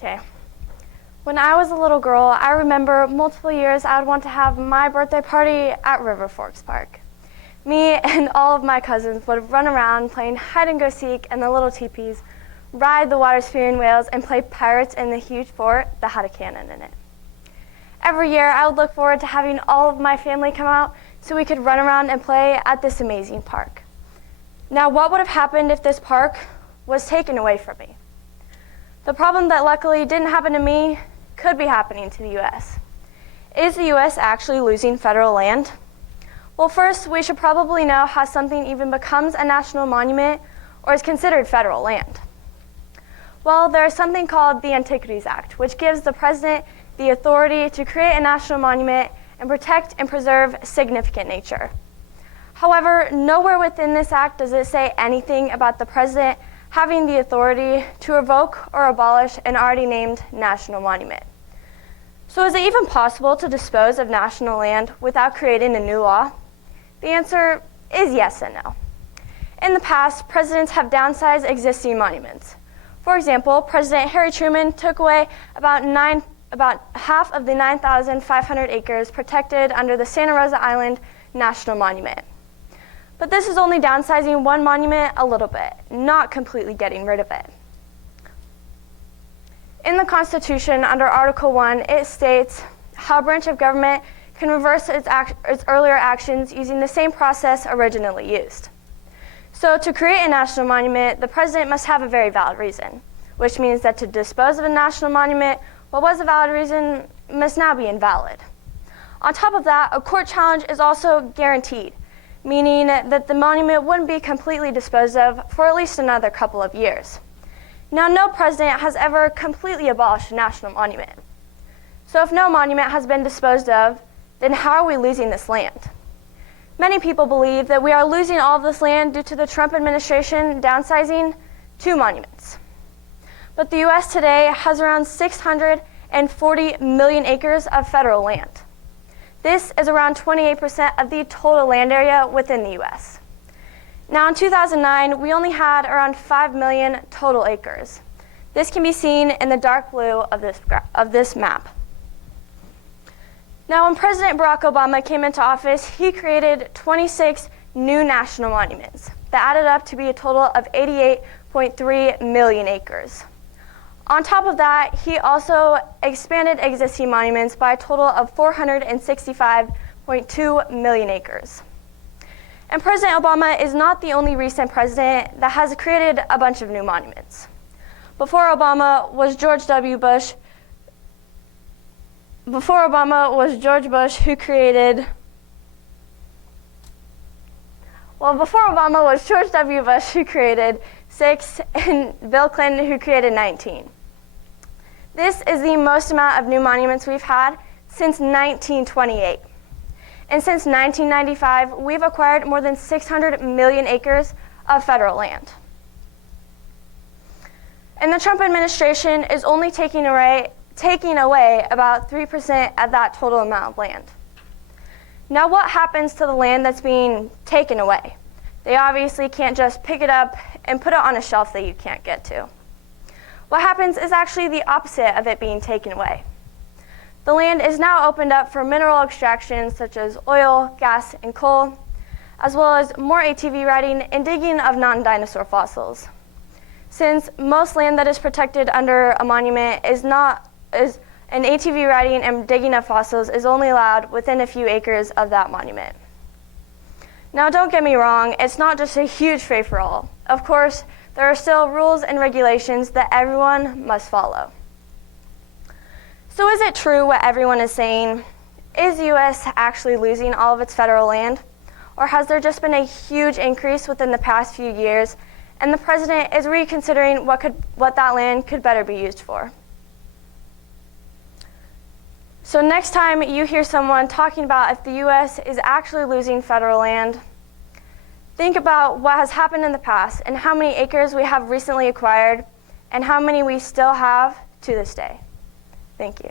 Okay. When I was a little girl, I remember multiple years I would want to have my birthday party at River Forks Park. Me and all of my cousins would run around playing hide and go seek in the little teepees, ride the water spewing whales, and play pirates in the huge fort that had a cannon in it. Every year, I would look forward to having all of my family come out so we could run around and play at this amazing park. Now, what would have happened if this park was taken away from me? The problem that luckily didn't happen to me could be happening to the U.S. Is the U.S. actually losing federal land? Well, first, we should probably know how something even becomes a national monument or is considered federal land. Well, there is something called the Antiquities Act, which gives the president the authority to create a national monument and protect and preserve significant nature. However, nowhere within this act does it say anything about the president having the authority to revoke or abolish an already named national monument. So is it even possible to dispose of national land without creating a new law? The answer is yes and no. In the past, presidents have downsized existing monuments. For example, President Harry Truman took away about half of the 9,500 acres protected under the Santa Rosa Island National Monument. But this is only downsizing one monument a little bit, not completely getting rid of it. In the Constitution, under Article 1, it states how a branch of government can reverse its earlier actions using the same process originally used. So to create a national monument, the president must have a very valid reason, which means that to dispose of a national monument, what was a valid reason must now be invalid. On top of that, a court challenge is also guaranteed, meaning that the monument wouldn't be completely disposed of for at least another couple of years. Now, no president has ever completely abolished a national monument. So if no monument has been disposed of, then how are we losing this land? Many people believe that we are losing all of this land due to the Trump administration downsizing 2 monuments. But the U.S. today has around 640 million acres of federal land. This is around 28% of the total land area within the U.S. Now, in 2009, we only had around 5 million total acres. This can be seen in the dark blue of this map. Now, when President Barack Obama came into office, he created 26 new national monuments that added up to be a total of 88.3 million acres. On top of that, he also expanded existing monuments by a total of 465.2 million acres. And President Obama is not the only recent president that has created a bunch of new monuments. Before Obama was George Bush who created 6 and Bill Clinton who created 19. This is the most amount of new monuments we've had since 1928. And since 1995, we've acquired more than 600 million acres of federal land. And the Trump administration is only taking away about 3% of that total amount of land. Now, what happens to the land that's being taken away? They obviously can't just pick it up and put it on a shelf that you can't get to. What happens is actually the opposite of it being taken away. The land is now opened up for mineral extraction such as oil, gas, and coal, as well as more ATV riding and digging of non-dinosaur fossils. Since most land that is protected under a monument an ATV riding and digging of fossils is only allowed within a few acres of that monument. Now, don't get me wrong, it's not just a huge free-for-all. Of course, there are still rules and regulations that everyone must follow. So is it true what everyone is saying? Is the U.S. actually losing all of its federal land? Or has there just been a huge increase within the past few years, and the president is reconsidering what that land could better be used for? So next time you hear someone talking about if the U.S. is actually losing federal land, think about what has happened in the past and how many acres we have recently acquired and how many we still have to this day. Thank you.